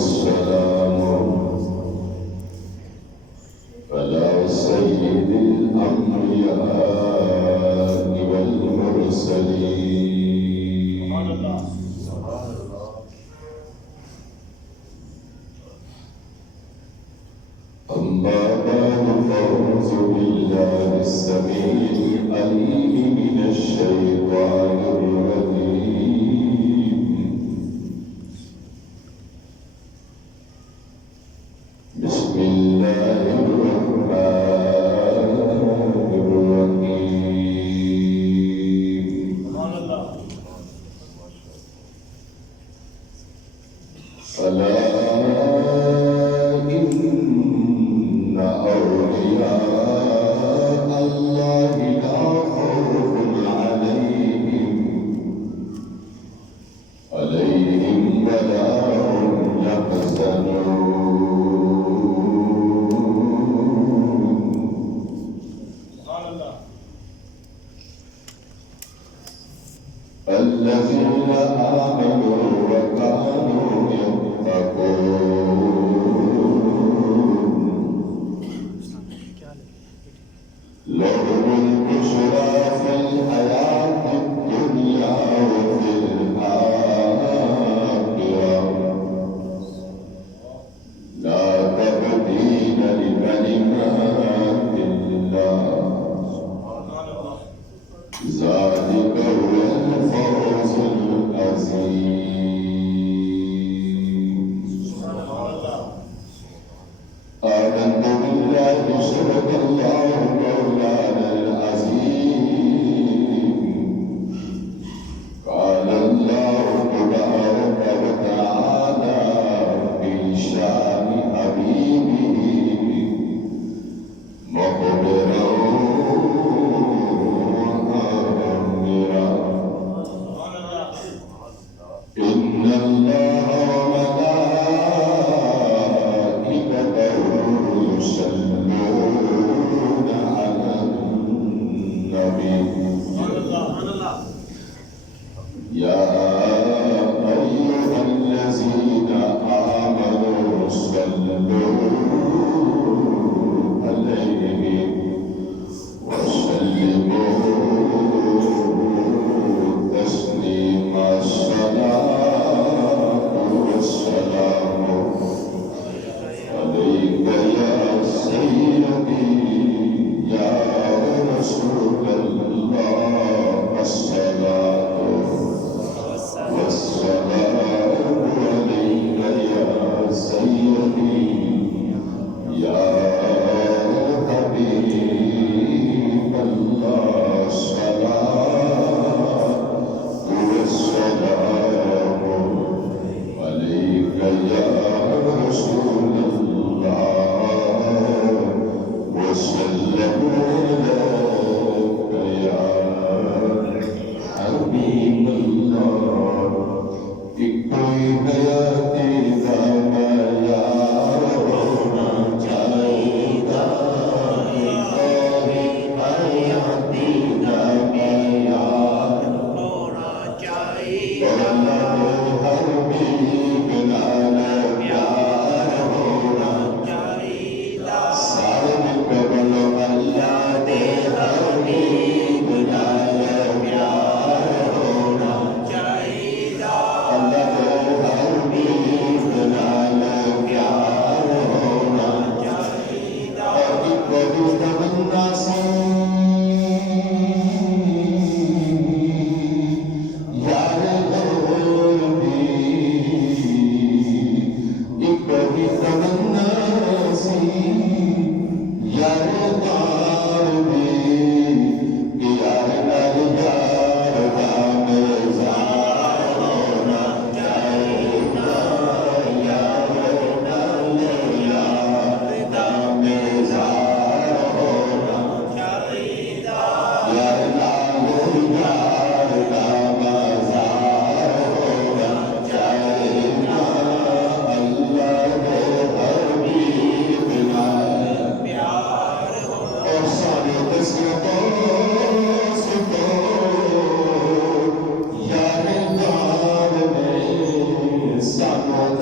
والسلام على سيد الأنبياء والمرسلين أما بعد فأعوذ بالله السميع العليم من الشيطان الرجيم بسم الله الرحمن الرحيم فلا إن أولياء الله لا خوف عليهم ولا هم يحزنون الذين آمنوا وكانوا يتقون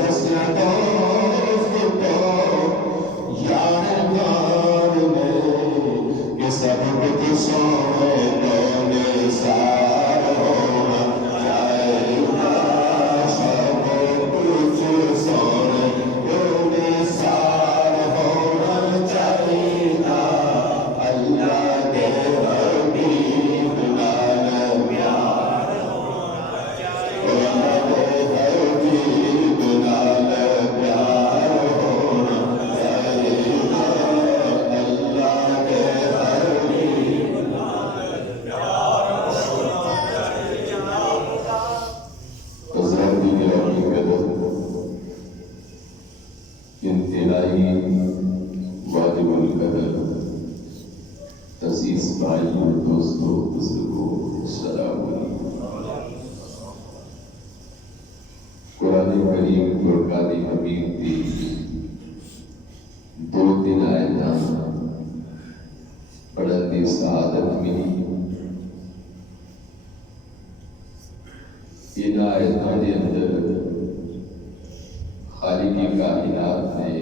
دسیا دوست تو یار کار میں کہ سب کچھ سونے تو نثار ہونا چاہیے سب کچھ سونے تو نثار ہونا چاہیے اللہ کے حبیب نال پیار اللہ کے حبیب نال پیار ہونا چاہیے اللہ کے حبیب نال پیار ہونا چاہیے حضرت کی گرامی قدر انتہائی واجب القدر عزیز بھائیوں دوستوں بزرگوں السلام علیکم قرآن کریم فرقان حمید کی دو دن آیتاں پڑھن دی سعادت ملی ان آیتاں دے اندر خالق کائنات نے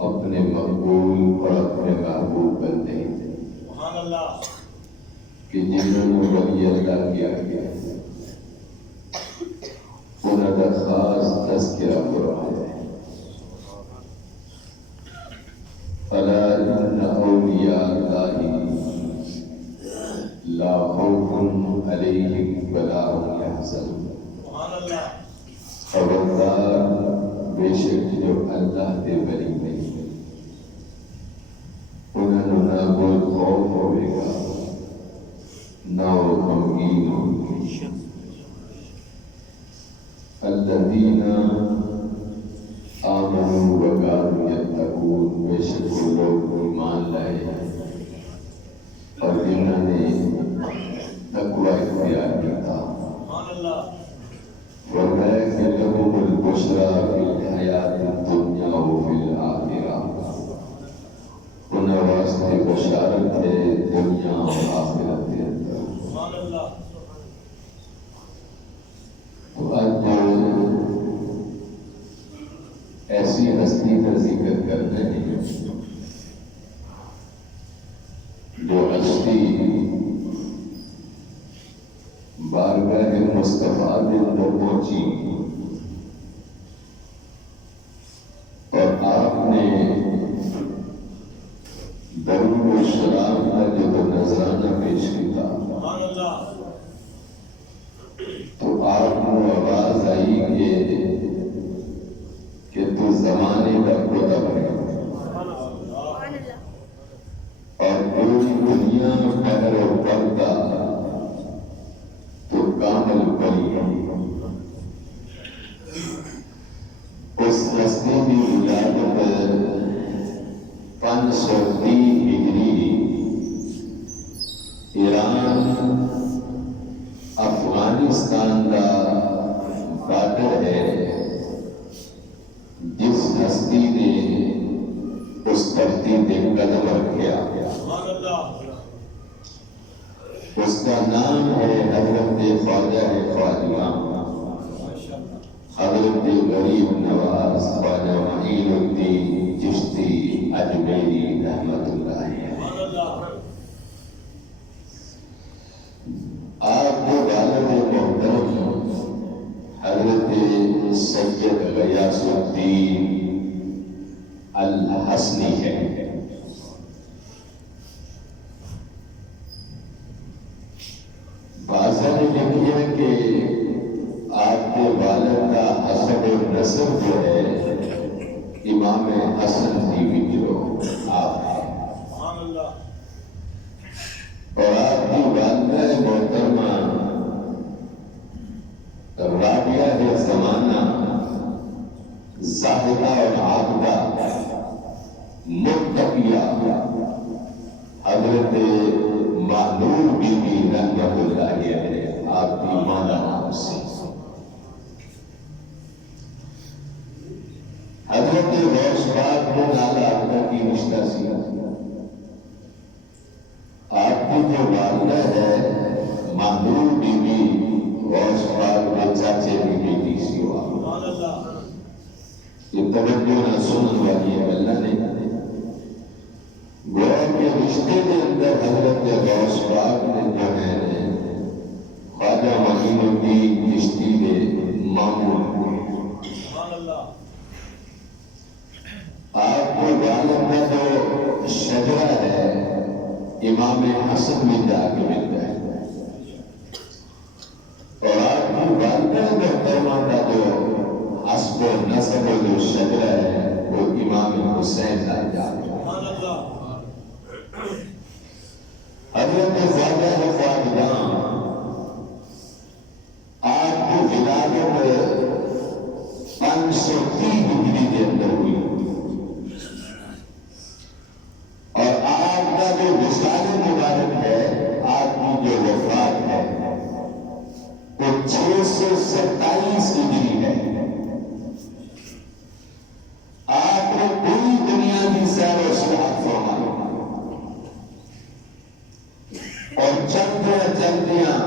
اپنے مقبول اور اپنے محبوب بندے کہ جنہوں نے ولی اللہ کیا گیا انہوں کا خاص تذکرہ فرمایا ہے فلا ان اولیاء اللہ لا خوف علیہم ولا هم يحزنون خبردار بے شک جو اللہ کے ولی نہیں انہوں نہ کوئی خوف ہوئے گا نہ وہ غمگین ہوں گے الذین آمنوا وکانوا یتقون بے شک وہ لوگ ایمان لائے ہیں اور جنہوں نے تقوی اختیار کیا فرمایا کہ لهم البشرى فی الحیات الدنیا وفی الآخرہ انہیں واسطے بشارت ہے دنیا اور آخرت کے اندر تو آج ایسی ہستی کا ذکر کر رہے ہیں جو ہستی بارگاہ مصطفیٰ کے اندر پہنچی اور آپ نے درود و سلام کا جو نذرانہ پیش کیا تو آپ کو آواز آئی کہ تو زمانے کا قطب ہے اور پوری دنیا پہر و پردہ تو کامل بلی ہے اس ہستی کی ولادت 530 ہجری ایران افغانستان کا بارڈر ہے جس ہستی نے اس دھرتی پہ قدم رکھا اس کا نام ہے حضرت خواجہ خواجہ حضرت غریب نواز خواجہ معین الدین چشتی اجمیری رحمت اللہ آپ کے والد محترم حضرت سید غیاث الدین الحسنی ہے بازا نے لکھی ہے کہ آپ کے والد کا حسب نسب جو ہے امام حسن جی جو آپ ہیں اور آپ کی والدہ محترمہ رابعہ ہے زمانہ زاہدہ اور عابدہ متقیہ حضرت مانور بی بی رحمت اللہ علیہ آپ کی مالا نام سے حضرت غوث پاک کو نالا آپ کی رشتہ سی آپ کی جو والدہ ہے مانور بی بی غوث پاک کے چاچے کی بیٹی سی ہوا یہ توجہ نہ سنن والی ہے اللہ نے گویا کے رشتے کے اندر حضرت غوث پاک نے جو ہے خواجہ معین الدین چشتی کے ماموں آپ کو والد کا جو شجرہ ہے امام حسن میں جا کے ملتا ہے اور آپ کی والدہ محترمہ کا جو حسب و نسب جو شجرہ ہے وہ امام حسین کا جاتا ہے حضرت خواجہ خواجگاں آپ کی ولادت 530 ہجری کے اندر ہوئی اور آپ کا جو وصال مبارک ہے آپ کی جو وفات ہے وہ 627 ہجری ہے آپ نے پوری دنیا کی سیر و سیاحت فرمائی اور چلدیاں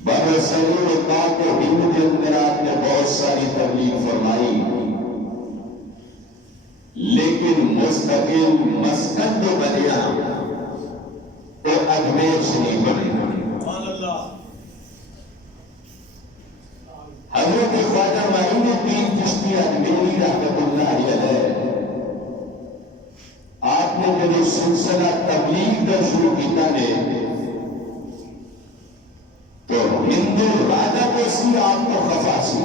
برصغیر و پاک و ہند کے اندر آپ نے بہت ساری تبلیغ فرمائی لیکن مستقل مسکن جو بنیا وہ اجمیر شریف بنے حضرت خواجہ معین الدین چشتی اجمیری رحمۃ اللہ علیہ آپ نے جب سلسلہ تبلیغ کا شروع کیا نے تو ہندو راجہ کو سی آپ کو خفا سی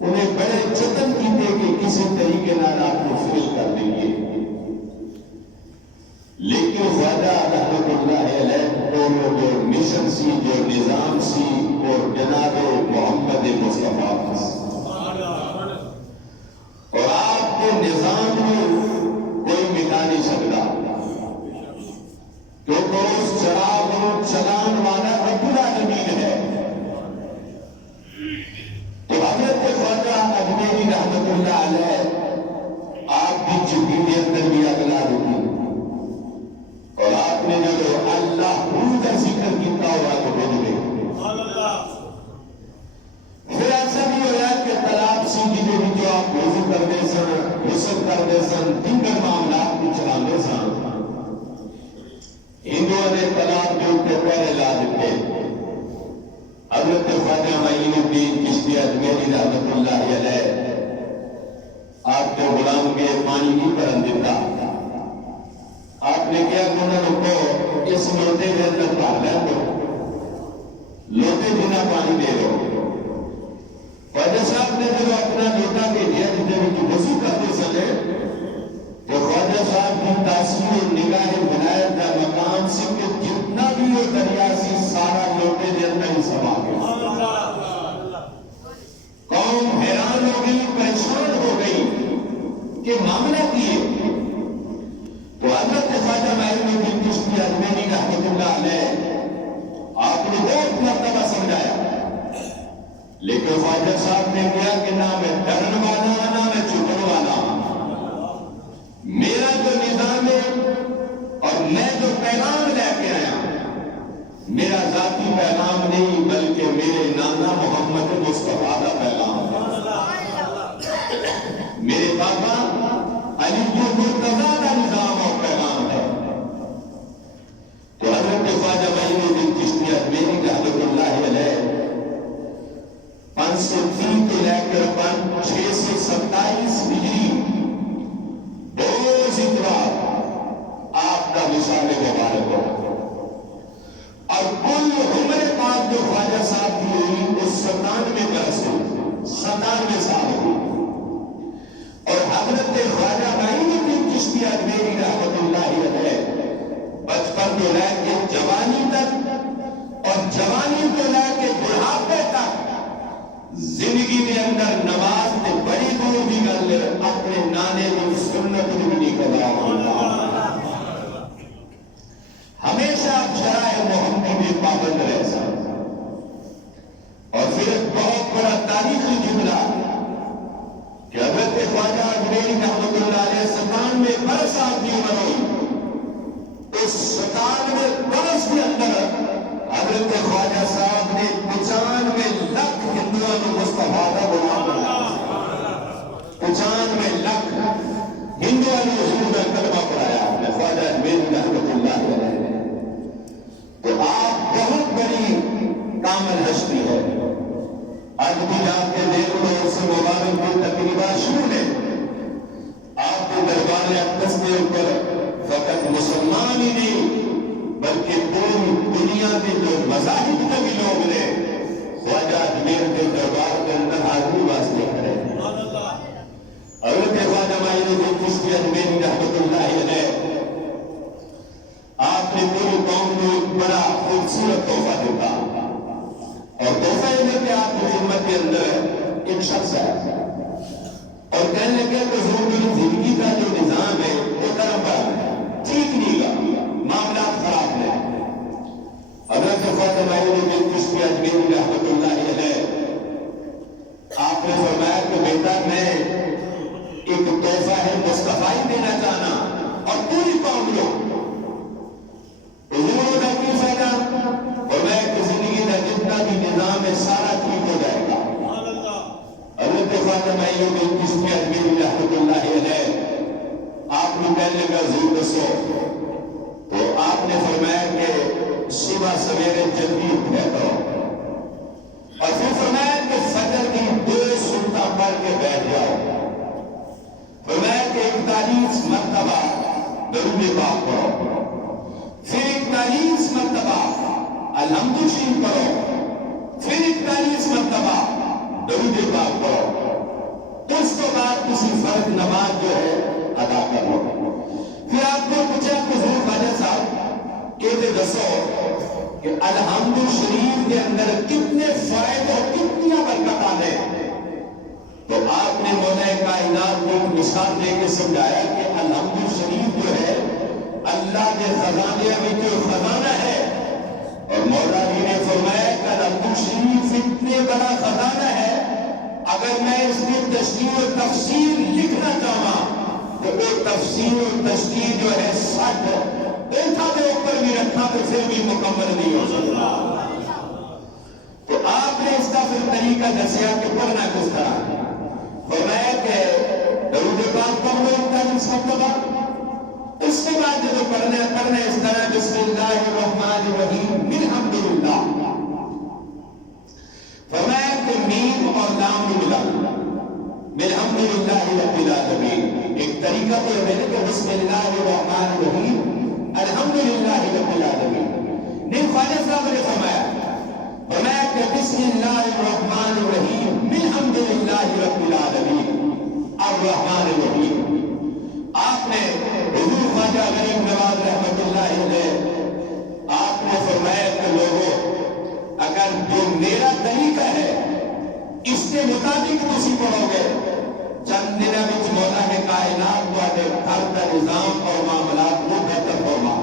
انہیں بڑے جتن کیتے کہ کسی طریقے نال آپ کو فیل کر دیں گے لیکن خواجہ رحمۃ اللہ علیہ کو جو مشن سی جو نظام سی اور جناب محمد مصطفیٰ اور آپ کے نظام میں کوئی مٹا نہیں سکتا کیونکہ اس چراغ اور چلان والا رب العالمین ہے تو حضرت خواجہ اجمیری رحمت اللہ علیہ آپ کی چکی کے اندر بھی اگلا ہوتی اور آپ نے جو اللہ کا ذکر کیا ہوا تو بول گئے پھر ایسا بھی ہوا کہ طلاق سیدھی جو بھی جو آپ وضو کرتے سن غسل کرتے سن دیگر معاملات کو چلاتے سن ہندوؤں نے طلاق کے اوپر پہلے لا دیتے حضرت خواجہ معین الدین چشتی اجمیری رحمۃ اللہ علیہ آپ کے غلام کے پانی نہیں بھرن دیتا آپ نے کیا کہ انہوں کو اس لوٹے کے اندر بھر لیں تو لوٹے بنا پانی دے رہے خواجہ صاحب نے جب اپنا لوٹا کے دیا جب وضو کرتے سنے تو خواجہ صاحب کی تاثیر نگاہ ولایت کا مقام سے کہ جتنا بھی وہ دریا سی سارا لوٹے کے اندر ہی سما گیا قوم حیران ہو گئی پریشان ہو گئی کہ معاملہ کیے تو حضرت خواجہ معین الدین چشتی اجمیری رحمۃ اللہ علیہ آپ نے بہت مرتبہ سمجھایا لیکن خواجہ صاحب نے کیا کہ نہ میں ڈرن والا نہ میں چھپن والا میرا جو نظام ہے اور میں جو پیغام لے کے آیا میرا ذاتی پیغام نہیں بلکہ میرے نانا محمد مصطفیٰ کا پیغام ہے میرے پاپا علی مرتضیٰ کا نظام اور پیغام ہے تو حضرت خواجہ معین الدین چشتی اجمیری رحمۃ اللہ علیہ 530 سے لے کر 627 ہجری روز اتوار آپ کا وصال مبارک ہو اور کل عمر پاک جو خواجہ صاحب کی ہوئی اس 97 برس ہوئی 97 سال ہوئی اور حضرت خواجہ معین الدین چشتی اجمیری رحمۃ اللہ علیہ بچپن کو لے کے جوانی تک اور جوانی کو لے کے بڑھاپے تک زندگی کے اندر نماز نے بڑی دور بھی گل اپنے نانے کی سنت بھی نہیں کرا ہمیشہ شرائع محمدی میں پابند رہ سکتا اور پھر ایک بہت بڑا تاریخی جملہ کہ حضرت خواجہ اجمیری رحمۃ اللہ علیہ 97 برس آپ کی عمر ہوئی اس 97 برس کے اندر حضرت خواجہ صاحب نے 95 لاکھ ہندوؤں کو مصطفیٰ آج بھی جا کے دیکھ لو اس مبارک کی تقریبات شروع ہے. آپ کے دربار اقدس کے اوپر فقط مسلمان ہی نہیں بلکہ پوری دنیا کے جو مذاہب کے بھی لوگ نے خواجہ اجمیر کے دربار کے اندر حاضری واسطے کھڑے ہیں. حضرت خواجہ معین الدین چشتی اجمیری رحمۃ اللہ علیہ آپ نے پوری قوم کو ایک بڑا خوبصورت تحفہ دیتا اور تحفہ یہ کہ آپ کی خدمت کے اندر ایک شخص ہے اور کہنے لگے کہ حضور میری زندگی کا جو نظام ہے وہ طرف پر ہے ٹھیک نہیں گا معاملات خراب ہیں. حضرت خواجہ معین الدین چشتی اجمیری رحمۃ اللہ علیہ آپ نے فرمایا کہ بیٹا میں ایک تحفہ ہے مصطفی دینا چاہنا اور پوری قوم لوگ حضور کا کی فائدہ اور میں کہ زندگی کا جتنا بھی نظام ہے سارا ٹھیک ہو جائے گا. حضرت خواجہ معین الدین چشتی اجمیری رحمۃ اللہ علیہ آپ نے کہنے لگا حضور دسو تو آپ نے فرمایا کہ صبح سویرے جلدی اٹھا کرو اور پھر فرمایا کہ فجر کی 2 سنتیں پڑھ کے بیٹھ جاؤ. فرمایا کہ 41 مرتبہ درود پاک پڑھو پھر 41 مرتبہ الحمد شریف پڑھو پھر 41 مرتبہ درود پاک پڑھو. اس کے بعد کسی فرض نماز جو ہے ادا کرو. پھر آپ کو پوچھا حضور خواجہ صاحب کہتے دسو کہ الحمد شریف کے اندر کتنے فائدے اور کتنی برکتیں ہیں. تو آپ نے مولا کائنات کو ایک مثال دے کے سمجھایا کہ الحمد شریف جو ہے اللہ کے خزانے میں جو خزانہ ہے اور مولا جی نے فرمایا کہ الحمد شریف اتنے بڑا خزانہ ہے اگر میں اس کی تشریح و تفسیر لکھنا چاہوں تو وہ تفسیر و تشریح جو ہے 60 اونٹا کے اوپر بھی رکھا تو پھر بھی مکمل نہیں ہو سکتا. تو آپ نے اس کا پھر طریقہ دسیا کہ پڑھنا کس طرح. فرمایا کہ درود پاک پڑھ لو 41 مرتبہ. اس کے بعد جب پڑھنا اس طرح بسم اللہ الرحمن الرحیم الحمدللہ. فرمایا کہ میم اور لام ملا الحمدللہ رب العالمین. ایک طریقہ تو ہے کہ بسم اللہ الرحمن الرحیم الحمدللہ رب العالمین. نہیں خواجہ صاحب نے فرمایا کہ بسم اللہ الرحمن الرحیم الحمدللہ رب العالمین الرحمن الرحیم. آپ نے حضور خواجہ غریب نواز رحمۃ اللہ علیہ آپ نے فرمایا کہ لوگوں اگر جو میرا طریقہ ہے اس کے مطابق تسی پڑھو گے چند دنوں میں مولا ہے کائنات والے گھر کا نظام اور معاملات کو بہتر فرما.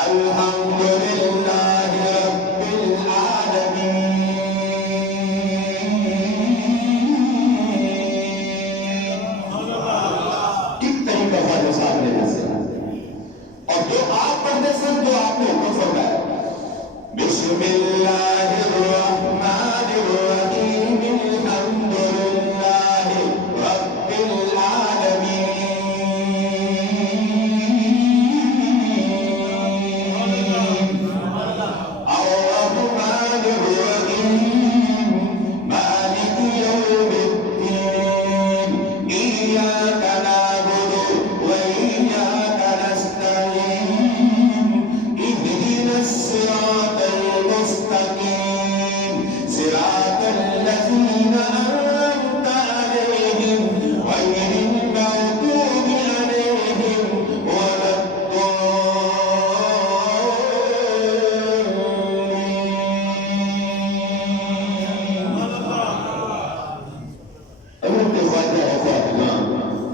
الحمدللہ رب العالمین. ایک طریقہ خواجہ صاحب نے دسیا اور جو آپ پڑھنے سے جو آپ نے حکم فرمایا بسم اللہ الرحمن الرحیم الحمدللہ رب العالمین الرحمن الرحیم مالک یوم الدین ایاک نعبد و ایاک نستعین اهدنا الصراط المستقیم صراط الذین انعمت علیہم غیر المغضوب علیہم ولا حضرت خواجہ فاطمہ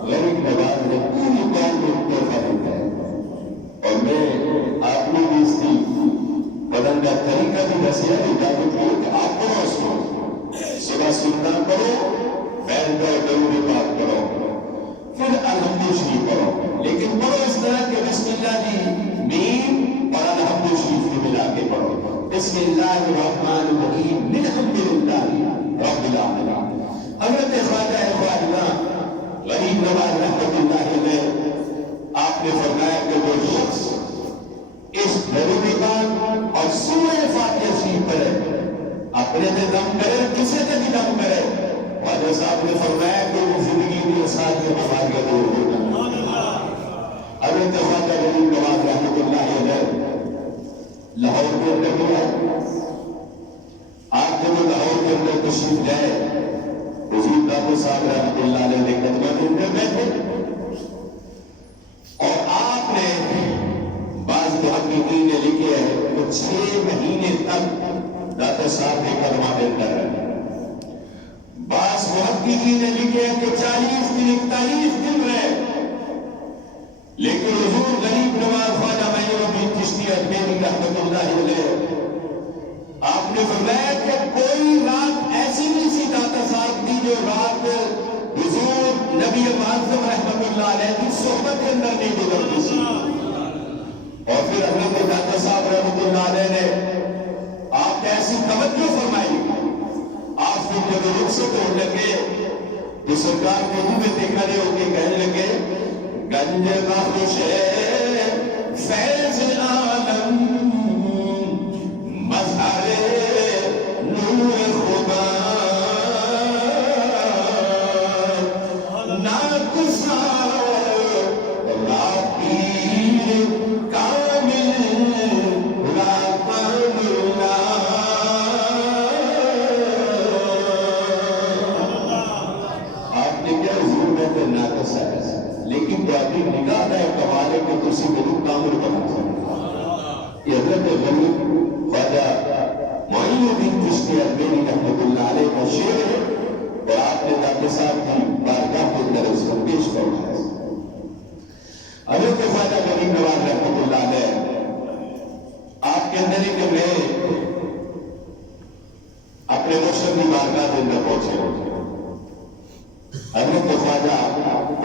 غریب نواز نے پوری قوم کو تحفہ دیتا ہے اور میں آپ نے بھی اس کی بدن کا طریقہ بھی دسیا کہ آپ پڑھو اس کو صبح سننا پڑھو بیٹھ کر درود پاک پڑھو پھر الحمد شریف پڑھو لیکن پڑھو اس طرح کہ بسم اللہ جی میم اور الحمد شریف کو ملا کے پڑھو. بسم اللہ الرحمن الرحیم الحمدللہ رب العالمین. حضرت خواجہ خواجہ غریب نواز رحمۃ اللہ علیہ آپ نے فرمایا کہ وہ شخص اس درود پاک اور سورہ فاتحہ شریف پڑھے اپنے تے دم کرے کسی تے بھی دم کرے. خواجہ صاحب نے فرمایا کہ زندگی میں ساتھ میں بیماریاں دور ہو جائیں. حضرت خواجہ غریب نواز رحمۃ اللہ علیہ لاہور کے اندر گیا. آپ جب لاہور کے اندر تشریف لائے حضور دادو صاحب رحمۃ اللہ علیہ نے خطبہ دے کر بیٹھے اور آپ نے بعض محققین نے لکھے ہے کہ 6 مہینے تک داتا صاحب نے کلمہ دیتا رہا. بعض محققین نے لکھے ہے کہ 40 دن 41 دن رہے لیکن حضور غریب نواز خواجہ معین الدین چشتی اجمیری رحمۃ اللہ علیہ آپ نے فرمایا کہ کوئی رات ایسی نہیں سی داتا صاحب کی جو رات حضور نبی معظم رحمۃ اللہ علیہ کی صحبت کے اندر نہیں گزرتی سی. اور پھر حضرت داتا صاحب رحمۃ اللہ علیہ نے آپ نے ایسی توجہ فرمائی. آپ پھر جب رخصت ہونے لگے تو سرکار کو منہ میں کھڑے ہو کے کہنے لگے گنج بخش فیض عالم مظہر نور خدا ناقصان راقی کامل راقملا. آپ نے کیا حضور میں تو ناقص ہے لیکن تو اپنی نگاہ ہے کمالے کو تسی بلو کامل بنا سکتے. یہ حضرت غریب خواجہ معین الدین چشتی اجمیری رحمۃ اللہ علیہ کا شعر ہے اور آپ نے داتا صاحب کی بارگاہ کے اندر اس کو پیش فرمایا. حضرت خواجہ غریب نواز رحمۃ اللہ علیہ آپ کے اندر کہ میں اپنے مرشد کی بارگاہ کے اندر پہنچے. حضرت خواجہ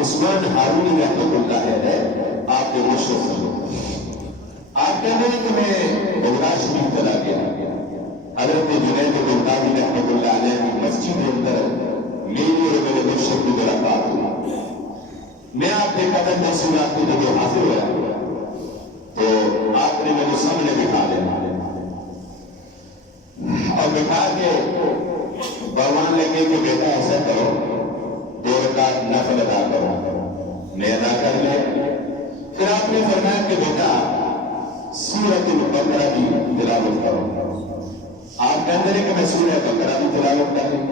عثمان ہارونی رحمۃ اللہ علیہ آپ کے مرشد سے آپ کہتے ہیں کہ میں بغداد شریف چلا گیا. حضرت جنید بغدادی رحمۃ اللہ علیہ کی مسجد کے اندر میری اور میرے مرشد کی ملاقات ہوئی. میں آپ کے قدم تفصیلات کو جب حاصل ہوا تو آپ نے میرے سامنے بٹھا لیا اور بٹھا کے فرمان لگے کہ بیٹا ایسا کرو 2 رکعت نفل ادا کرو. میں ادا کر لے. پھر آپ نے فرمایا کہ بیٹا سورۃ البقرہ کی تلاوت کرو. آپ کہتے ہیں کہ میں سورۃ بقرہ کی تلاوت کر لوں.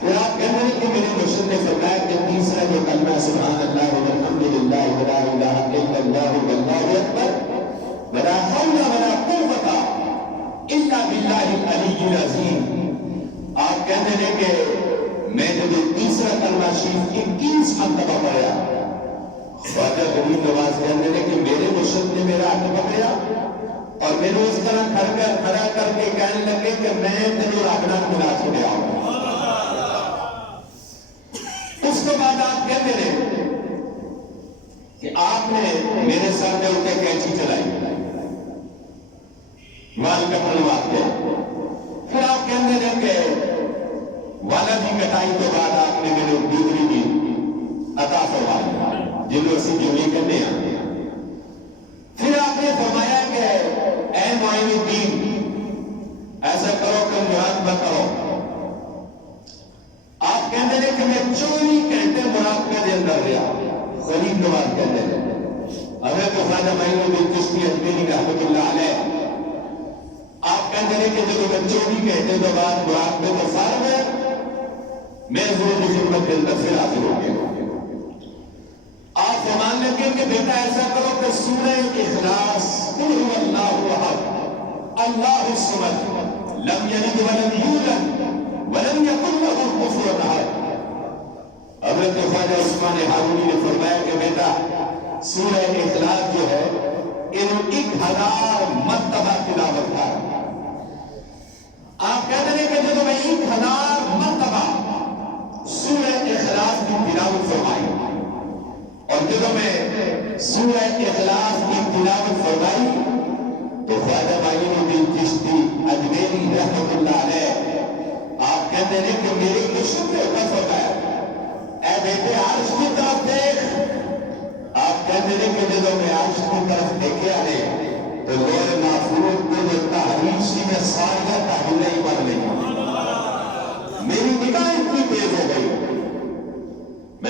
پھر آپ کہتے ہیں کہ میرے مرشد نے فرمایا کہ تیسرا جو کلمہ سبحان اللہ والحمد للہ ولا الہ الا اللہ واللہ اکبر ولا حول ولا قوت الا باللہ العلی العظیم. آپ کہتے ہیں کہ میں جب تیسرا کلمہ شریف 21 مرتبہ پڑھا خواجہ غریب نواز کہتے ہیں کہ میرے مرشد نے میرا ہاتھ پکڑا اور میں نے اس طرح کھڑا کر کے کہنے لگے کہ میں تینوں راگنا ملا چھوڑیا ہوں. اس کے بعد آپ کہتے ہیں کہ آپ نے میرے سامنے اٹھ کے کینچی چلائی وال کٹنے واسطے. پھر آپ کہتے ہیں کہ والا کی کٹائی کے بعد آپ نے میرے ڈگری کی عطا فرمائی جنہوں اسی جملے کرنے ہیں. پھر آپ نے فرمایا کہ اے معین الدین ایسا کرو کہ مراد نہ کرو. آپ کہتے ہیں کہ میں 24 گھنٹے مراقبے کے اندر رہا. غریب نواز کہتے ہیں حضرت خواجہ معین الدین چشتی اجمیری رحمۃ اللہ علیہ آپ کہتے ہیں کہ جب میں 24 گھنٹے کے بعد مراقبے کو فارغ ہے میں حضور کی خدمت کے اندر پھر حاضر ہو گیا. آپ فرمان لگے کہ بیٹا ایسا کرو کہ سورہ اخلاص قل هو اللہ احد اللہ الصمد لم یلد ولم یولد ولم یکن له کفوا احد. حضرت خواجہ عثمان ہارونی نے فرمایا کہ بیٹا سورہ اخلاص جو ہے ان 1000 مرتبہ تلاوت کر. آپ کہتے ہیں کہ جب میں 1000 مرتبہ سورہ اخلاص کی تلاوت فرمائی اور جب میں سورہ اخلاص کی تلاوت فرمائی تو خواجہ معین الدین چشتی اجمیری رحمۃ اللہ علیہ آپ کہتے ہیں کہ میری مرشد نے حکم فرمایا اے بیٹے عرش کی طرف دیکھ. آپ کہتے ہیں کہ جب میں عرش کی طرف دیکھے آنے تو لوح محفوظ کو جو تحریر سی میں سارا تحریر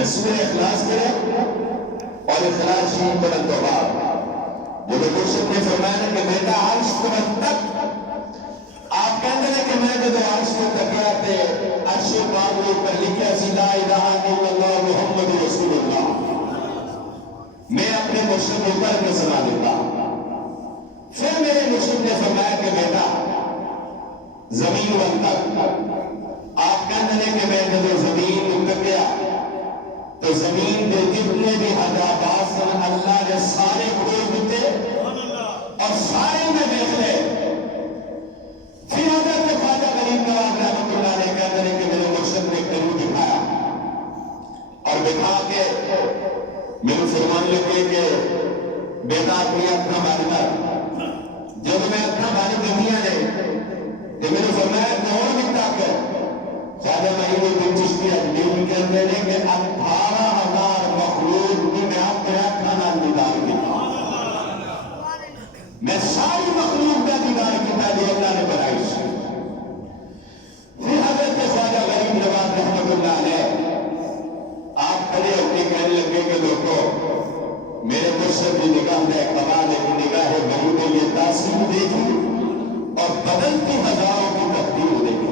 میں سورہ اخلاص کرے اور اخلاص شریف پڑھن تو بعد جب مرشد نے فرمایا کہ بیٹا عرش کو تک آپ کہتے ہیں کہ میں جب عرش کو تکیا تھے عرش پاک کے اوپر لکھا سی لا الہ الا اللہ محمد رسول اللہ، میں اپنے مرشد کو پڑھ کے سنا دیتا۔ پھر میرے مرشد نے فرمایا کہ بیٹا زمین ون تک آپ کہتے ہیں کہ میں جب زمین تکیا تو زمین کے جتنے بھی حجابات سن اللہ نے سارے کھول دیتے اور سارے میں دیکھ لے۔ پھر حضرت خواجہ غریب نواز رحمۃ اللہ علیہ کہتے ہیں کہ میرے مرشد نے کرو دکھایا اور دکھا کے میرے فرمان لگے کہ بیٹا اپنی اکھاں بند کر۔ جب میں اکھاں بند کیتیاں نے تو میرے فرمایا کون بھی تک خواجہ معین الدین چشتی اجمیری کہتے ہیں کہ 18,000 مخلوق کی میں اپنے اکھاں نال دیدار کیتا، میں ساری مخلوق کا دیدار کیتا جو اللہ نے بنائی سی۔ پھر حضرت خواجہ غریب نواز رحمۃ اللہ علیہ آپ کھڑے ہو کے کہنے لگے کہ لوگوں میرے مرشد کی نگاہ میں کمال کی نگاہ بری میں یہ تاثیر دیکھی اور بدلتی ہزاروں کی تقدیر دیکھی۔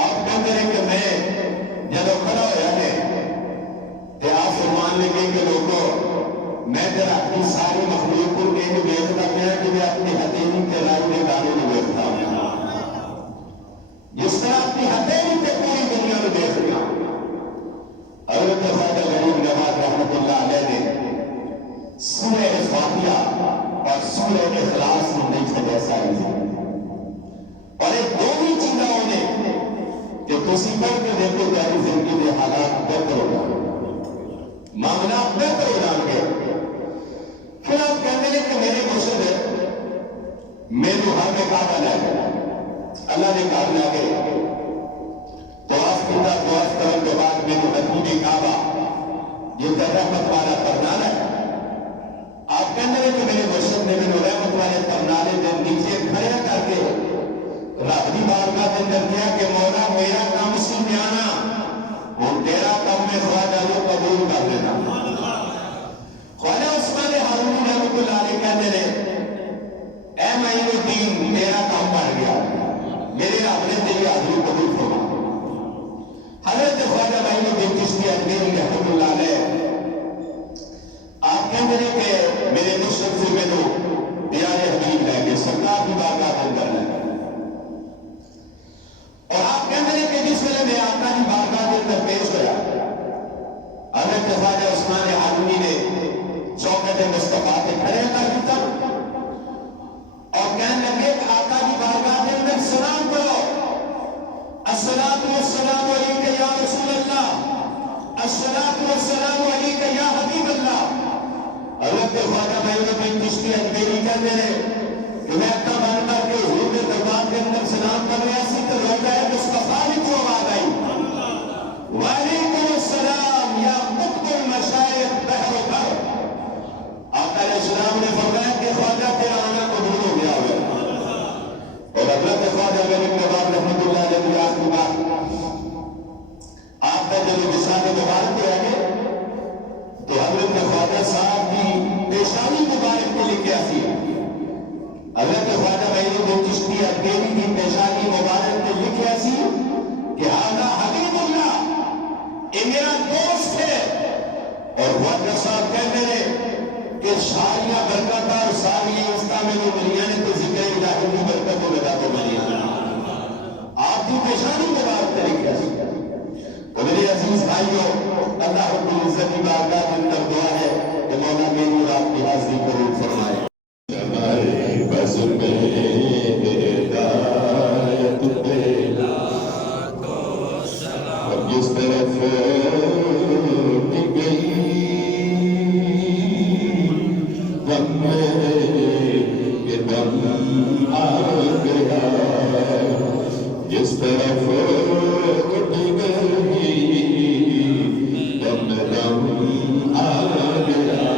آپ کہتے ہیں کہ میں جب کھڑا ہوا ہے تو آپ فرمان لگے کہ لوگوں میں جب اپنی ساری مخلوق کو ایک دیکھتا پیا کہ میں اپنی ہتھیلی کے رائے میں دانے میں دیکھتا ہوں، جس طرح اپنی ہتھیلی سے پوری دنیا میں دیکھ گیا۔ حضرت خواجہ غریب نواز رحمۃ اللہ علیہ نے سورہ فاتحہ اور سورہ اخلاص میں نہیں چھڑے ساری اور ایک دو ہی چیزیں ہونے کہ تسی پڑھ کے دیکھو تاری زندگی کے حالات بہتر ہو جائیں، معاملات بہتر ہو جائیں گے۔ پھر آپ کہتے ہیں کہ میرے مرشد میرے گھر میں کعبہ لے گئے، اللہ نے کہا لے گئے طواف کیتا، طواف کرنے کے بعد میرے حبیب کعبہ جن کا رحمت والا پرنالہ ہے، آپ کہتے ہیں کہ میرے مرشد نے میرے رحمت والے پرنالے کے نیچے کھڑے کر کے رب دی بارگاہ کے اندر کیا کہ مولا میرا کام سی میں آنا اور تیرا کام میں خواجہ کو قبول کر لینا۔ خواجہ عثمان ہارونی رحمۃ اللہ علیہ کہتے ہیں اے معین الدین تیرا کام بڑھ گیا، میرے رب نے تیری حاضری قبول فرما۔ حضرت خواجہ معین الدین چشتی اجمیری رحمۃ اللہ علیہ آپ کہتے ہیں کہ میرے مرشد سے میں تو دیار حبیب لے کے سرکار کی بارگاہ کے اندر لے گئے اور آپ کہتے ہیں کہ جس ویلے میں آقا کی بارگاہ کے اندر پیش ہوا حضرت خواجہ عثمان ہارونی نے چوکھٹ مصطفیٰ کے کھڑے کر دیتا اور کہنے لگے کہ آقا کی بارگاہ کے اندر سلام کرو، الصلاۃ والسلام علیک یا رسول اللہ، الصلاۃ والسلام علیک یا حبیب اللہ۔ حضرت خواجہ معین الدین چشتی اجمیری کہتے ہیں کہ میں اپنا بند کر کے حضور کے دربار کے اندر سلام کر رہا سی تو روتا ہے مصطفیٰ کی تو آواز آئی وعلیکم السلام یا قطب المشائخ بحر و بر۔ آقا علیہ السلام نے فرمایا کہ خواجہ تیرا آنا قبول ہو گیا ہے اور حضرت خواجہ غریب نواز رحمۃ اللہ علیہ کی آخری بات آپ کا جب وصال مبارک پہ آگے تو حضرت خواجہ صاحب کی پیشانی مبارک پہ لکھ کے آتی ہے۔ حضرت خواجہ معین الدین چشتی اجمیری کی پیشانی مبارک پہ لکھ کے آتی کہ ہذا حبیب اللہ، یہ میرا دوست ہے۔ اور خواجہ صاحب کہتے ہیں کہ ساریاں برکت اور ساری وسطہ میں جو ملیاں نے تو ذکر الہی کی برکت و مدد و ملیاں آپ کی پیشانی مبارک پہ لکھ کے آتی۔ تو میرے عزیز بھائیوں، اللہ رب العزت کی بارگاہ کے اندر دعا ہے کہ مولا میری اور آپ کی حاضری قبول فرمائے۔ ہمارے بس میں ہدایت پہ لاکھوں سلام، اور جس طرف اٹھ گئی دم میں یہ دم آ گیا، جس طرف اٹھ گئی دم دم آ گیا،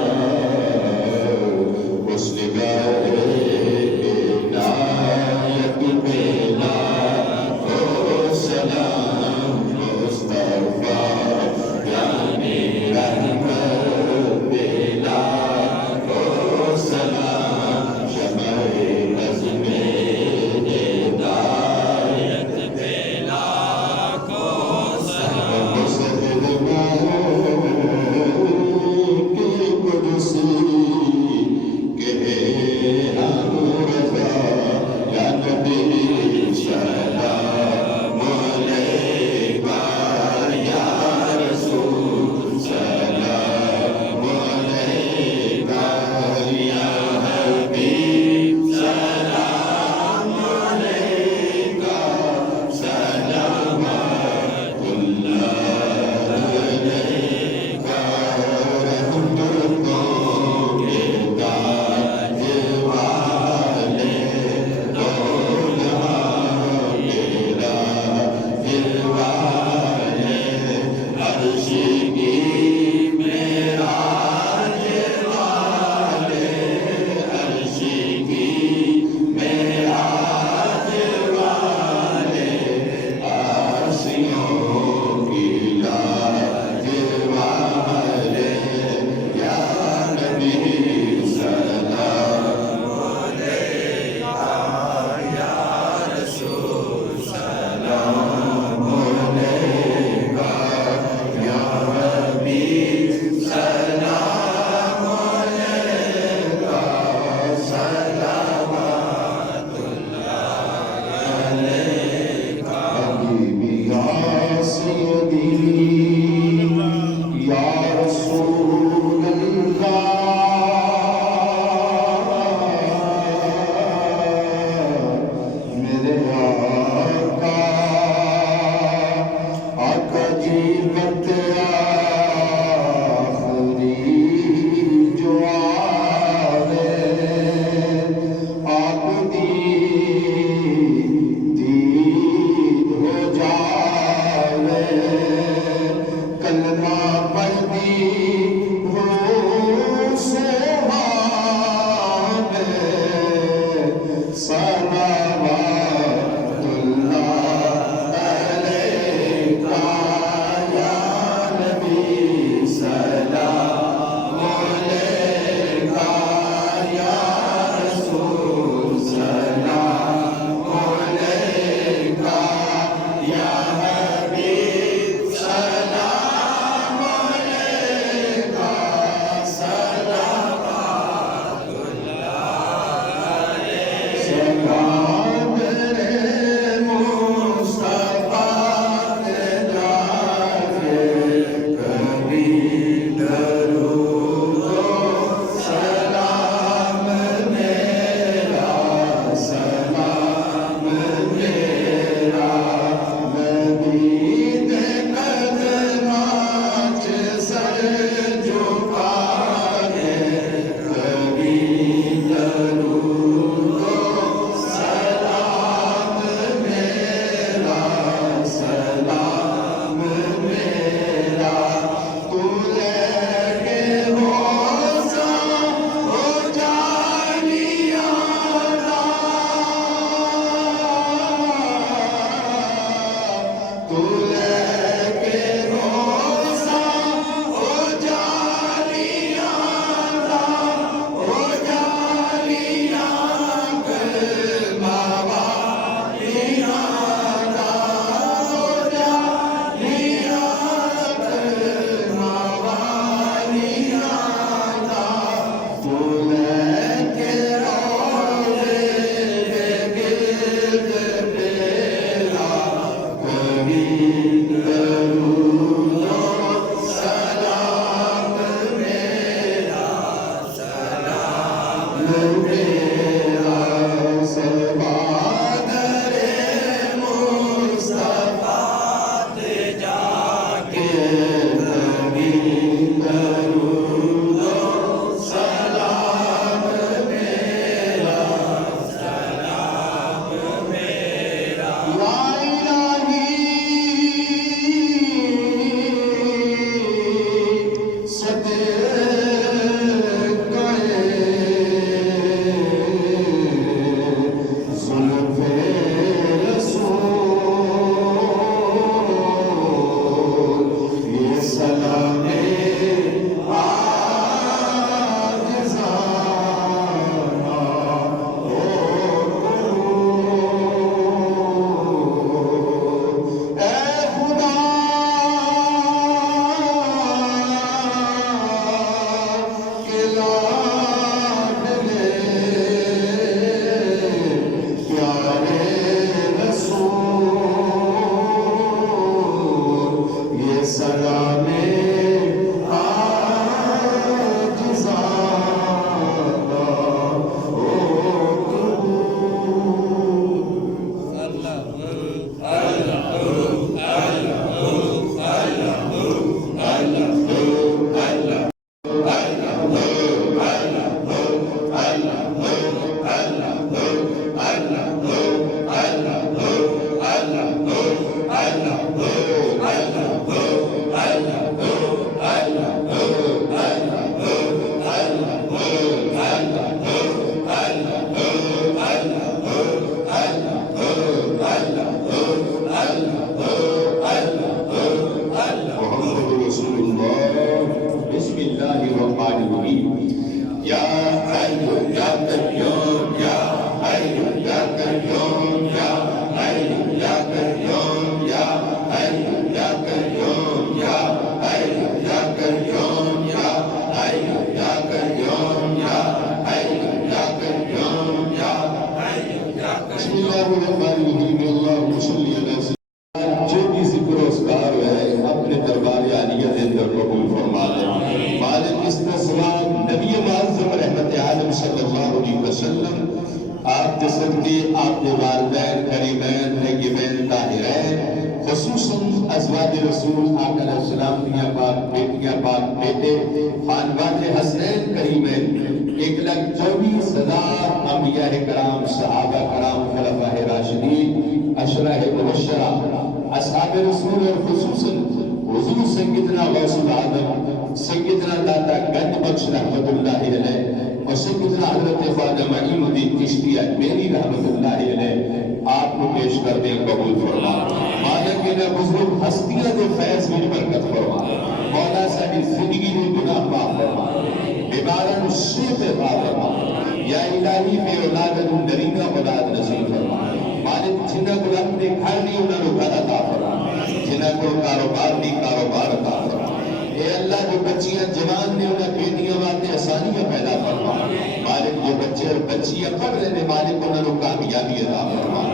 اس نگاہ عنایت پہ لاکھوں سلام، مصطفیٰ یا آپ جسد کے آپ کے والدین قریبین طیبین طاہرین خصوصاً ازواج رسول آقا علیہ السلام دیا پاک بیٹیاں پاک بیٹے خانواد حسنین کریمین 1,24,000 انبیاء کرام صحابہ کرام خلفاء راشدین اشراح مبشرہ اصحاب رسول اور خصوصاً حضور سیدنا غوث العظم سیدنا داتا گنج بخش رحمت اللہ علیہ اور سیدنا حضرت خواجہ معین الدین چشتی اجمیری رحمت اللہ علیہ آپ کو پیش کر دیں قبول فرما مالک نے بزرگ ہستیاں دے فیض میں برکت فرما مولا ساری زندگی میں گناہ معاف فرما بیمارن شیف عطا فرما یا الہی بے اولاد نرینہ اولاد نصیب فرما مالک جنہ گلاب نے گھر نہیں انہوں نے گھر عطا کو کاروبار دی کاروبار عطا فرما اے اللہ جو بچیاں جوان نے انہیں بیٹیاں واسطے آسانیاں پیدا فرما مالک جو بچے اور بچیاں پڑھ رہے ہیں مالک انہوں نے کامیابی عطا فرما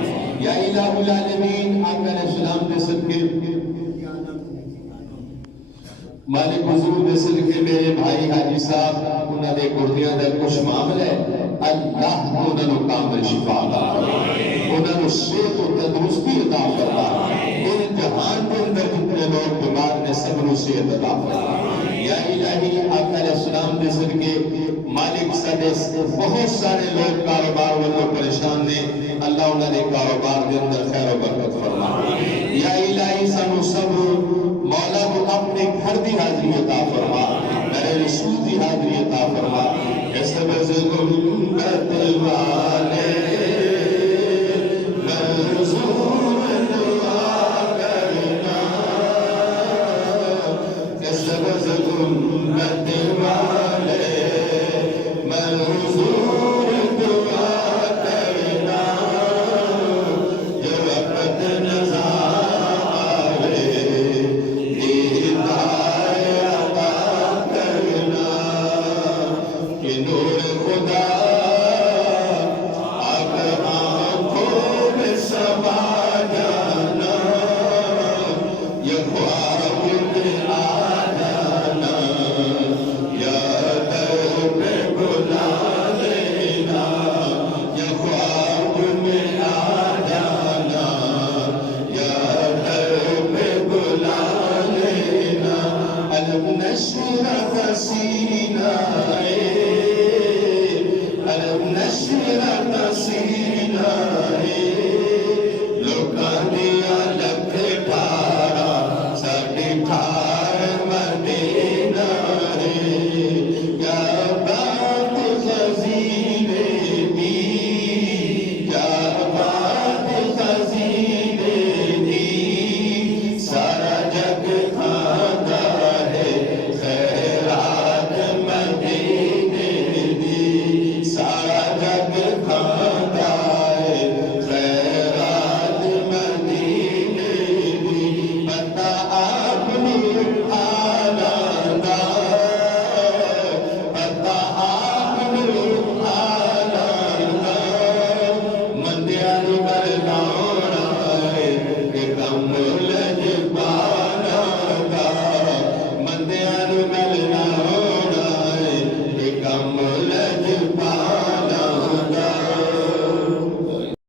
یا الہ العالمین آقا علیہ السلام کے صدقے مالک حضور دے صدقے میرے بھائی حاجی صاحب انہوں نے گردیاں دے کچھ معاملہ ہے اللہ انہوں نے کامل شفا عطا فرما انہوں نے صحت و تندرستی عطا فرما ان جہان کے اندر جتنے لوگ بیمار نے سب نے صحت عطا فرما یا الہی آقا علیہ السلام دے صدقے مالک سارے بہت سارے لوگ کاروبار والوں پریشان نے اللہ انہوں نے کاروبار کے اندر خیر و برکت فرما یا الہی سانو سب مولا کو اپنے گھر دی حاضری عطا فرما میرے رسول دی حاضری عطا فرما ایسے بز گمبت والے منظور دعا کرنا ایسے بز گمبت والے منظور دعا کرنا جو وقت